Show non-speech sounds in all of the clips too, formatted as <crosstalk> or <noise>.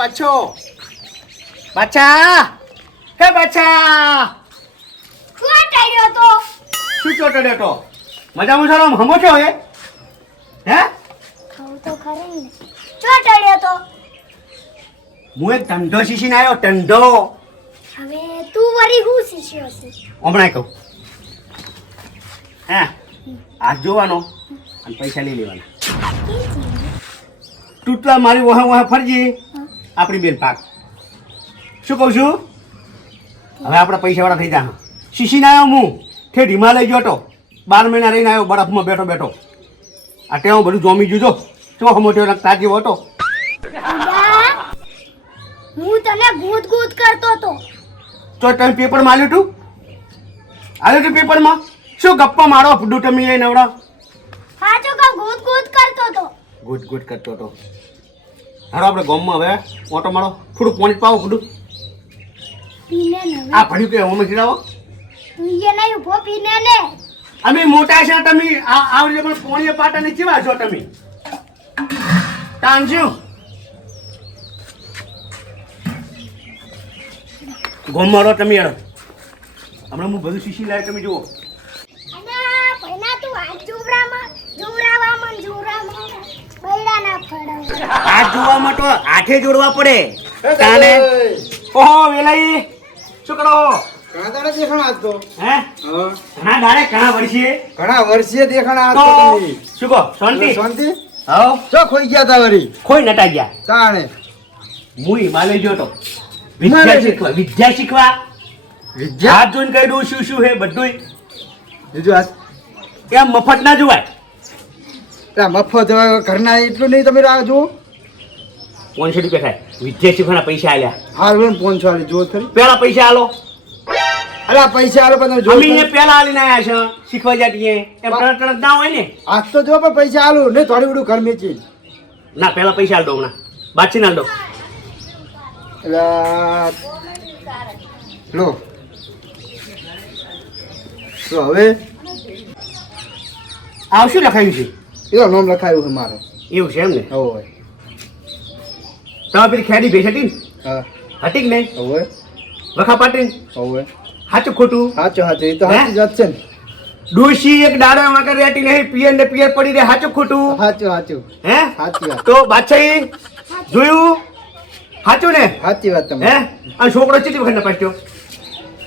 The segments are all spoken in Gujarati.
બાછો છું બાછો બાછા હે બાછા શું ટાઈડ્યો તો શું ચોટો આમ મજામાં સારો હમો છો હે હે? ખાવ તો ખરી ને. તો હું એક ધંધો શીશીને આવ્યો ધંધો. હવે તું વળી હું છે હમણાં કહું. હે? હાથ જોવાનો અને પૈસા લઈ લેવાના. તૂટલા મારી વહા વહા ફરજી. આપણી બેન પાક. શું કહું છું? હવે આપણે પૈસાવાળા થઈ જા શીશીને આવ્યો હું. ઠેઠ હિમાલય ગયો હતો. બાર મહિના રહીને આવ્યો બરફમાં બેઠો બેઠો. આ ટેવો બધું જોમી જુજો ચોખ મોટો તાજી હતો. હું તને ગૂંદ ગૂંદ કરતો હતો તો તમે પેપરમાં આલ્યું તું? આલ્યું તું પેપરમાં? શું ગપ્પા મારો ફૂડું તમે એ નવડા સાચું કહું ગૂંદ ગૂંદ કરતો હતો ગુડ ગુડ કરતો હતો હારો આપણે ગમમાં હવે ઓટો મારો. થોડું પોઈન્ટ પાવો થોડું આ ભણ્યું કે હોમ ખીડાવો અમે મોટા છે તમે આ આવડે પણ પોણીએ પાટા ને કેવા છો તમે? તાંજ્યું ગામમાં રહો તમે યાર હમણાં હું બધું શીશી લાવે તમે જુઓ. વળી કોઈ નટા ગયા જોડવા પડે. તાને ઓહો તો. હિમાલય વિદ્યા શીખવા વિદ્યા શીખવા. વિદ્યા? હાથ જોઈને કહી દઉં શું શું હે બધું એમ મફત ના જોવાય. મફત ઘરના એટલું નહીં તમે રાહ જુઓ. પાંચસો રૂપિયા થાય. વિદ્યાર્થી ઘણા પૈસા આલ્યા. હાલ વેણ પાંચસો આલી જુઓ ખરી. પેલા પૈસા આલો. અરે પૈસા આલો પણ તમે જુઓ પેલા ખરી. ના આયા છે શીખવા જાતીએ એમ તરત તરત ના હોય ને. આજ તો જો પણ પૈસા આલો ને થોડી બધું ઘર મેચી ના પેલા પૈસા આલ દો હમણાં. બાચી ના દો. લો. તો હવે. આવશું લખાયું છે? એનો નામ લખાયું છે મારે. એવું છે એમ ને? હવે તમે પેલી ખેડી ભેસ હતી ને? હા. હતી કે નહીં? હવે વખા પાટી હવે સાચું ખોટું? સાચું સાચું એ તો? સાચી વાત છે ને. ડોશી એક દાડો વાંકર રેટી નહીં પિયર ને પિયર પડી રહે. સાચું ખોટું? સાચું સાચું હે? સાચી વાત. તો બાદશાહી જોયું? સાચું ને? સાચી વાત હે? આ અને છોકરો કેટલી વખત નપાટ્યો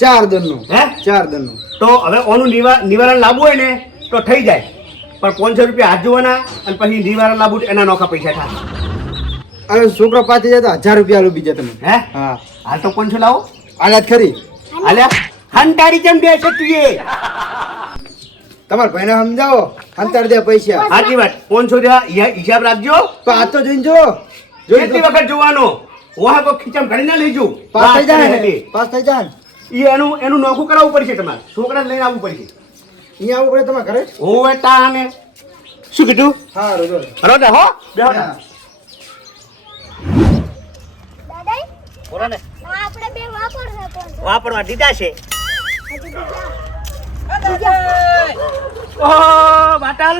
ચાર દનનું. હે? ચાર દનનું. તો હવે ઓનું નિવા- નિવારણ લાવવું હોય ને તો થઈ જાય. પણ પાંચસો રૂપિયા હાથ જોવાના અને પછી નિવારણ લાવવું એના નોખા પૈસા થાય. હવે છોકરો પાછી જાય તો હજાર રૂપિયા આલું બીજા તમે. હે? હા. હાલ તો પાંચસો લાવો. હાલ્યા ખરી. હાલ્યા હંટારી કેમ દે છે તું તમારા ભાઈને સમજાવો. હંતાર દે પૈસા. સાચી વાત. પાંચસો દે હિસાબ રાખજો. તો આ તો જોઈને જો કેટલી વખત જોવાનો? વાહ કોઈ ખીચમ ઘડી ના લઈ જવું પાસ થઈ જાય પાસ થઈ જાય એનું એનું નોખું કરાવવું પડશે તમારે. છોકરાને લઈને આવવું પડશે. અહીંયા આવું પડે તમારા ઘરે? ઓવે તાને શું કીધું? હા રોજો રોજો હો બેહો. દાદા બોલો ને. આ આપણે બે વાપરવા વાપરવા દીધા છે. ઓહો બાટલ.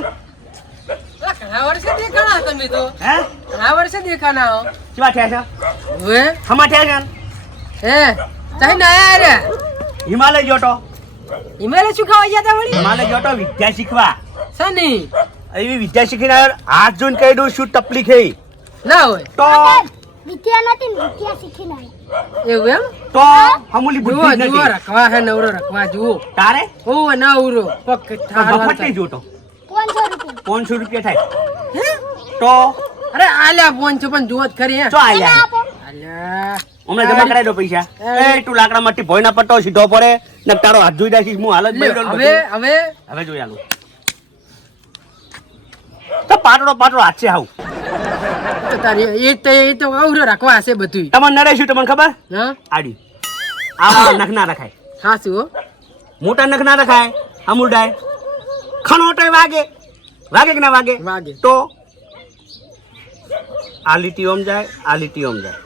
ઘણા વર્ષે દેખાણા તમે તો. હે? ઘણા વર્ષે દેખાના હો. કેવા થયા છે? હવે? હમા થયા છે હે? તઈ ના આયા રે? હિમાલય ગયો તો હિમાલય શું ખાવા ગયા તા વળી? હિમાલય ગયો તો વિદ્યા શીખવા. સની એવી વિદ્યા શીખીને. હાથ જોઈને કહી દઉં શું તકલીફ હે ના હોય. તો વિદ્યા નથી વિદ્યા શીખીને એવું એમ? તો હમુલી બુદ્ધિ જ જુઓ રખવા હે નવરો રખવા જુઓ. તારે? ઓ ના ઉરો. પગ તો મફત નહીં જોતો પાંચસો રૂપિયા. પાંચસો રૂપિયા થાય. તો? અરે આલ્યા ફોન છે પણ જુઓ જ ખરી હે. ચો આલ્યા. આલ્યા. હમણાં જમા કરાવી દો પૈસા. એ તું લાકડા માંથી ભોય ના પટ્ટો સીધો પડે ને તારો હાથ જોઈ દાશીશ હું હાલત હવે હવે. હવે જોઈ આલું. તો પાટડો પાટડો હાથ છે આવું. તારી એ તો એ તો અવરો રાખવા હશે બધું તમને નડે શું તમને ખબર? હા? આડી. આવા નખ ના રખાય. હાસું હો. મોટા નખ ના રખાય અમુડાય ખણોટે વાગે. વાગે કે ના વાગે? વાગે. તો? આ લીટી ઓમ જાય આ લીટી ઓમ જાય.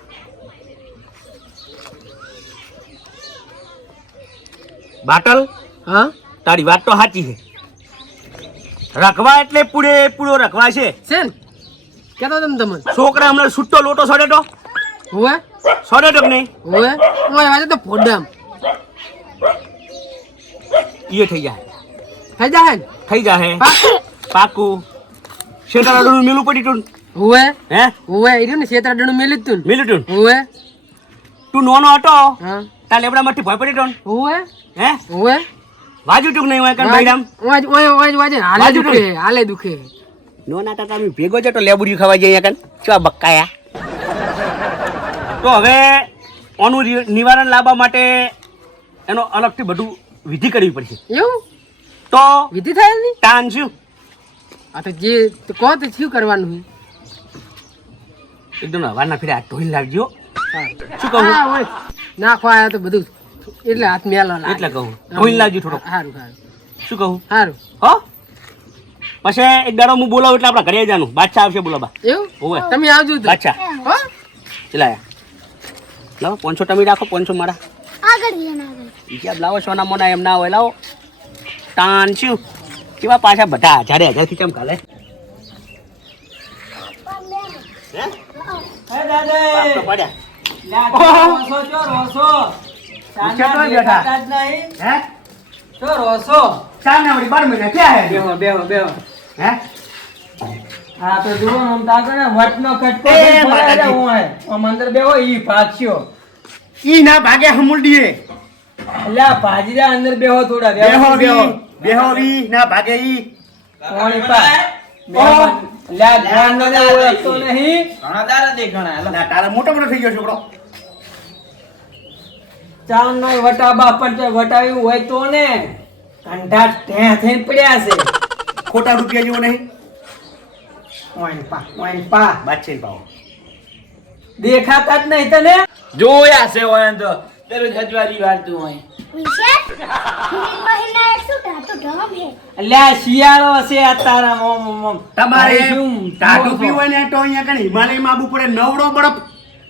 બાટલ? હા? તારી વાત તો સાચી છે. રખવા એટલે પૂરે પૂરો રખવા છે. છે ને? કેતો તમ તમને? છોકરા હમણાં છૂટતો લોટો સડેટો? હોવે? સડે તો નહીં? હોવે? ઓય વાજે તો ફોડામ. એ થઈ જાય. થઈ જાય થઈ જાય? પાકું? ડણું મેલું પડી તું હોવે? હે? હોવે એ ને ને શેતરાડનું મેલી તું મેલી તું હોવે? તું નોનો હતો? હા. તાર લેબડામાંથી ભય પડી ડોન હોવે હે હોવે વાજુ ટુક નહીં હોય કણ ભાઈરામ ઓય ઓય ઓય વાજે હાલે દુખે હાલે દુખે. નોના તા તમે ભેગો જતો લેબુડી ખાવા જઈએ કણ ચા બક્કાયા. તો હવે ઓનું નિવારણ લાવવા માટે એનો અલગથી બધું વિધિ કરવી પડશે. એવું? તો વિધિ થાય નહીં તાન શું? આ તો જે કહો તો શું કરવાનું એકદમ હવારના ફેરે આ ધોઈ લાવજો. શું કહું? નાખવા આયા તો બધું એટલે હાથ મેલો. એટલે કહું. ધોઈ લાવજો થોડો સારું સારું શું કહું? સારું હો? પછી એક દાડો હું બોલાવું એટલે આપણા ઘરે જવાનું બાદશાહ આવશે બોલાવા એવું? હોવે. તમે આવજો તો. બાદશાહ. હો? ચલાયા. લાવો પાંચસો તમે રાખો પાંચસો મારા. આગળ બીજા લાવો સોના મોના એમ ના હોય લાવો. તાન શું કેવા પાછા બધા હજારે હજારથી કેમ કાલે? હે? તો પડ્યા ઓહો! પૂછ્યા તોય બેઠા. હે? ચા ને વળી બાર મહિના ક્યાં હે? હે? હા તો જુઓ આમ તાકો ને વટનો કટકો એ થઈ પડે માતાજી. છે હું હે. આમ અંદર બેહો ઈ ભાગશો ઈ ના ભાગે હમુલડીએ એટલે ભાજીરા અંદર બેહો થોડા બેહો બેહો બેહો વી ના ભાગે ઈ કોણી પા મોટો મોટો થઈ ગયો છોકરો. ચાલ નો વટાબા પણ તો વટાવ્યું હોય તો ને કંઠા થઈને પડ્યા છે. ખોટા રૂપિયા જેવો નહીં. ઓઈન પા ઓઈન પા. બાદશાહ પાવો. દેખાતા જ નહીં તને? જોયા છે હોય તો દરરોજ હજવારી વાળતું હોય. આ શિયાળો છે તારા મોમ મોમ તમારે અરે શું ટાઢું જુઓ છો? પીવું હોય ને તો અહીંયા કણ હિમાલયમાં આવવું પડે નવડો બરફ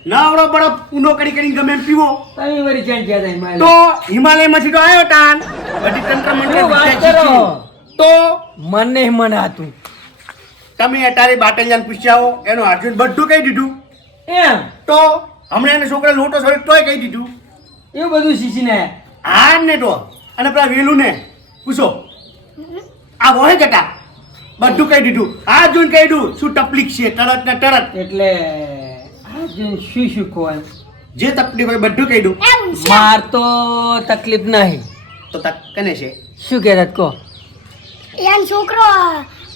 નવડો બરફ કરી કરીને ગમે પીવો. તમે વળી ક્યાં ગયા તા હિમાલય? તો હિમાલયમાંથી તો આવ્યો તાન બધી તંત્ર મંત્ર શું વાત વિદ્યા કરો? શીખી. તો મને મન હતું. તમે અત્યારે બાટલિયાને પૂછ્યા હો એનો અર્જુન બધું કહી દીધું. એમ? તો હમણાં એને છોકરા લોટો છોડે તોય કહી દીધું. એવું બધું શીશીને. આ ને તો અને પેલા વેલું ને પૂછો. આ હોય કટા બધું કહી દીધું. આ જોઈને કહી દીધું શું તકલીફ છે? તરત ને તરત. એટલે અર્જુન શું શું કહો જે તકલીફ હોય બધું કહી દઉં માર તો તકલીફ નહીં. તો તક કને છે? શું કહેરત કહો. એમ છોકરો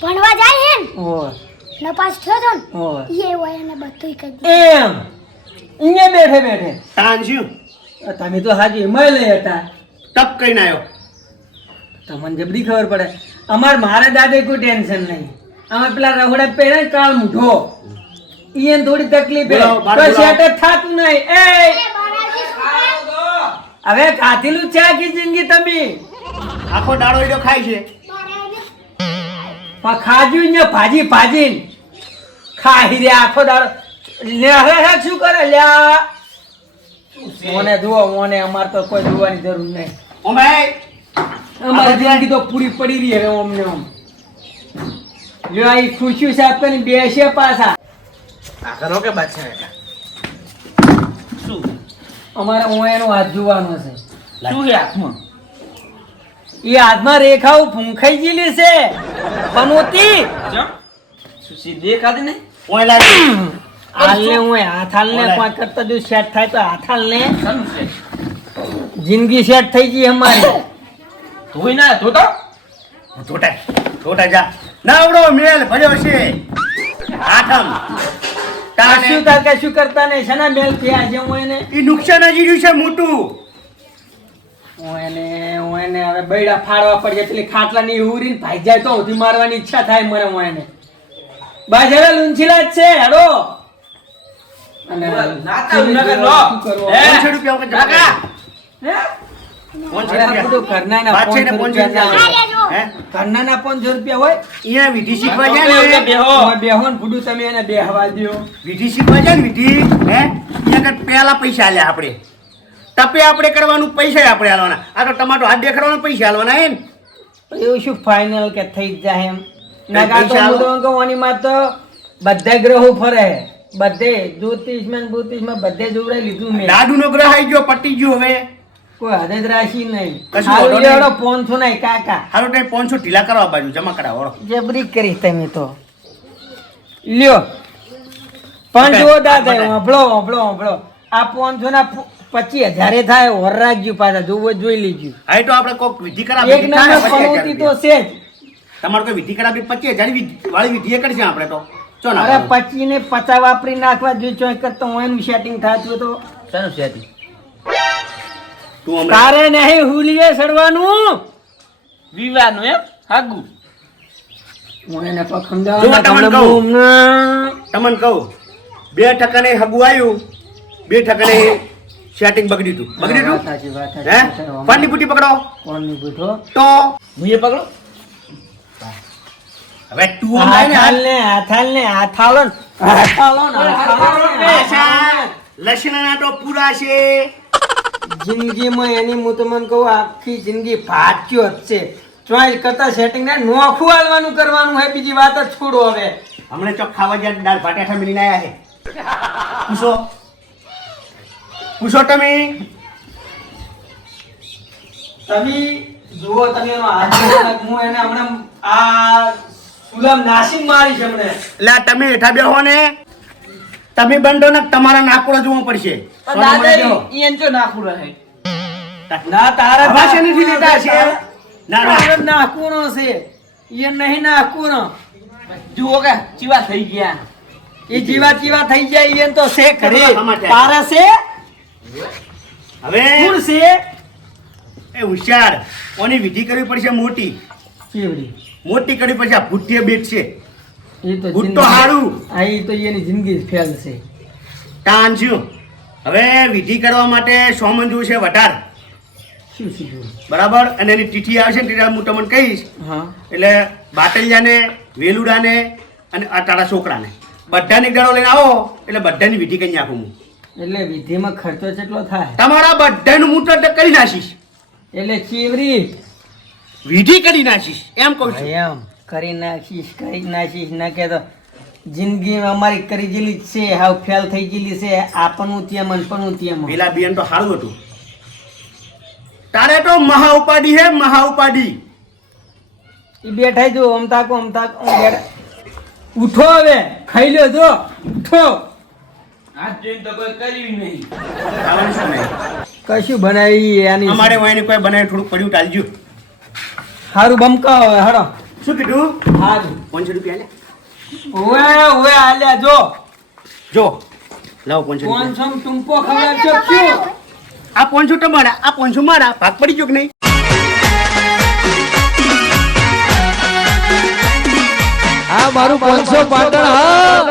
ભણવા જાય હે ને? ઓય. નપાસ થયો તો ને? એ હોય એને બધું કહી દીધું. એમ. અહીંયા બેઠે બેઠે. તાન શું? તમે તો હાજી હિમાલય હતા. તપ કહીને આવ્યો તમને જબરી ખબર પડે. અમાર મારા દાદે કોઈ ટેન્શન નહીં. અમાર પેલા રહોડા પહેરે કાળ મૂઠો ઈને થોડી તકલીફ હે. સેટ થાતું નહીં. એ! હવે કાથીલું છે આખી જિંદગી તમે? આખો દાડો એ ખાય છે. પણ ખાજુ ને ભાજી ભાજી ખાઈ રે આખો દાડો. લે હે શું કરે? લ્યા મોને જુઓ મોને અમાર તો કોઈ જોવાની જરૂર નહીં. ઓ ભાઈ અમારી જિંદગી તો પૂરી પડી રહી હવે અમને આમ. લ્યો આ ખુશી સાહેબ કરીને બેસે પાછા. આખરો કે બાદશાહ શું? અમારે હું એનું હાથ જોવાનો છે શું છે હાથમાં? એ હાથમાં રેખાઓ ફૂંખાઈ ગયેલી છે. પનોતી? શું સીધી દેખાતી નહીં? ઓય લાગે. <coughs> હાલને હું હાથ કોઈ કરતા જો સેટ થાય તો હાથ હાલને શાનું છે જિંદગી સેટ થઈ ગઈ અમારી. ધોઈ ના ધોતો? છોટા છોટા જા. નાવડો મેલ ભર્યો છે. તાને કશું તાર કશું કરતા નહીં શેના મેલ થયા છે હું એને? એ નુકસાન જ રહ્યું છે મોટું. હું એને હું એને હવે બૈડા ફાડવા પડશે પેલી ખાટલાની ઉરીને ભાઈ જાય તો ઉધી મારવાની ઈચ્છા થાય મને હું એને. બસ હવે લૂંછીલા જ છે હેડો. અને નાતા ઉનાગર લો. શું કરવું? હે? પાંચસો રૂપિયા વખત કાકા. હે? 500 500 અહીંયા પૈસા આલ્યા આપણે. તપે આપણે કરવાનું પૈસા આપણે હાલવાના આ તો ટમાટો હાથ દેખાડવાના પૈસા હાલવાના એમ એવું શું ફાઇનલ કે થઈ જ જાય એમ? ના કાં તો પૈસા હું તો કહું આની માં તો બધા ગ્રહો ફરે. બધે જ્યોતિષમાં ને જ્યોતિષમાં બધે જોવડાઈ લીધું મેં. દાદુનો ગ્રહ આવી ગયો પટી ગયો હવે. કોઈ હદે જ રાશિ નહીં. હારું. લેવડો પોનસો નહીં. કાકા. હારો ટાઈમ પોનસો ઢીલા કરવા બાજુ જમા કરાવો. જબરી કરી તમે તો. લ્યો. પણ બતાય, જો દાદા. હોંભળો હોંભળો હોંભળો. આ પોનસો ના પચીસ હજારે થાય ઓર રાખજો પાછા જોવો જોઈ લેજો. હા તો આપણે કોક વિધિ કરાવી. એક નંબર પનોતી તો છે જ. તમારે કોઈ વિધિ કરાવી પચીસ હજાર વાળી વિધિ એ કરશે આપણે તો. ના અરે પચી ને પચા વાપરી નાખવા જોઈએ ચોય કરતો હું એનું સેટિંગ થતું તો શેનું સેટિંગ તારે નહીં હુલીએ સડવાનું. વિવાનું એમ? હાગુ. હું એને તમને કહું. બે ટકાને હગું આવ્યું બે ટકાને સેટિંગ બગડી તું હે? બુટી પકડો? તો? હું એ પકડો? હવે તું હમણાં હાથ ને હાલ ને, હાથ હાલ ને, હાથ હાલો ને, હાથ હાલો ને, હાથ હાલો ને. પાછા લસણના તો પૂરા છે. જિંદગીમાં એની હું તમને કહું આખી જિંદગી ભાગ્યો જ છે. ચોઈસ કરતા સેટિંગ ને નોખું હાલવાનું કરવાનું હોય બીજી વાત જ છોડો હવે. હમણાં ચોક ખાવા જ્યાં દાળ ભાટાઠા મિલીને આવ્યા છે પૂછો. પૂછો તમે. તમે જુઓ તમે એનો હાથ હું એને હમણાં આ સુલમ નાસી મારી છે હમણાં એટલે તમે હેઠા બેહો ને. તમે બંધો ને તમારા નાકોડો જોવો પડશે. ના તારે છે? ના ના. છે. એ નહીં જુઓ કે ચીવા થઈ ગયા. એ જીવા ચીવા થઈ જાય એ તો છે ખરી તારા છે. હવે કોણ છે? એ હોશિયાર ઓની વિધિ કરવી પડશે મોટી. ચીવડી મોટી કડી પછી આ ભૂઠ્ઠીએ બેટ છે. એ તો ભૂઠો હારું. આ ઈ તો એની જિંદગી ફેલ છે. તાન તાંજ્યું હવે વિધિ કરવા માટે સોમન જોવું છે વટાર શું? બરાબર? અને એની તિથિ આવશે ને ત્યારે હું તમને કહીશ. હા. એટલે બાટલિયાને વેલુડાને અને આ તારા છોકરાને. બધાની ગળો લઈને આવો. એટલે બધાની વિધિ કરી નાખું હું. એટલે વિધિમાં ખર્ચો કેટલો થાય? તમારા બધાનું હું તો કરી નાખીશ. એટલે ચીવરી. વિધિ કરી નાખીશ એમ કહું છું. એમ. કરી નાખીશ કરી નાખીશ. ના કે તો જિંદગી અમારી કરી ગયેલી છે હાવ ફેલ થઈ ગયેલી છે. આપણનું ત્યાં મન પણ ત્યાં. પેલા બિયન તો સારું હતું. તારે તો મહા ઉપાડી હે મહા ઉપાડી. એ બેઠા જો અમતા કો અમતા કો ઉઠો હવે ખાઈ લ્યો જો ઉઠો. આજ જોઈને તો કોઈ કરી નહીં. કશું બનાવી આની અમારે વાયને કોઈ બનાવી થોડું પડ્યું ટાલજો સારું બમકા હવે હડો શું કીધું? હારું. પાંચસો રૂપિયા લે. ઓએ ઓએ આલ્યા જો. જો લાવો પાંચસો પાંચસો ટુંપો ટૂંકો ખવડાવશો આ પાંચસો તમારા આ પાંચસો મારા ભાગ પડી ગયો કે નહીં? આ મારું પાંચસો પાટણ હા.